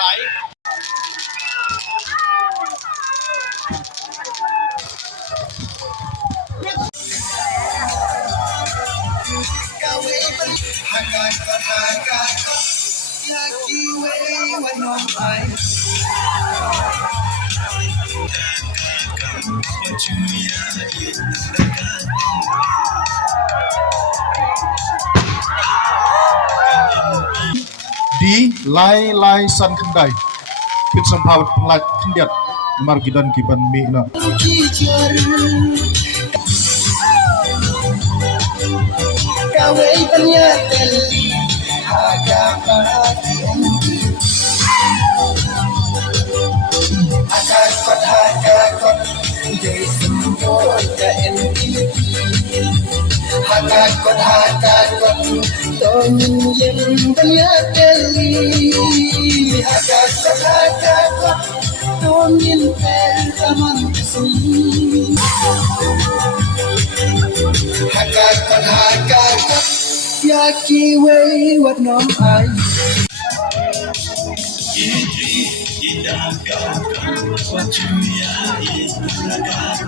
lại. Di lai san kendai pit sampawat penlat kendiat margidan giban mi na kawai penyateli agama hakakot jadi semut ke enti hakakot tonyem penyateli hakakot tonyem pertaman kesini hakakot yaki wei wat nom ai Idri idaka wachuya idrakate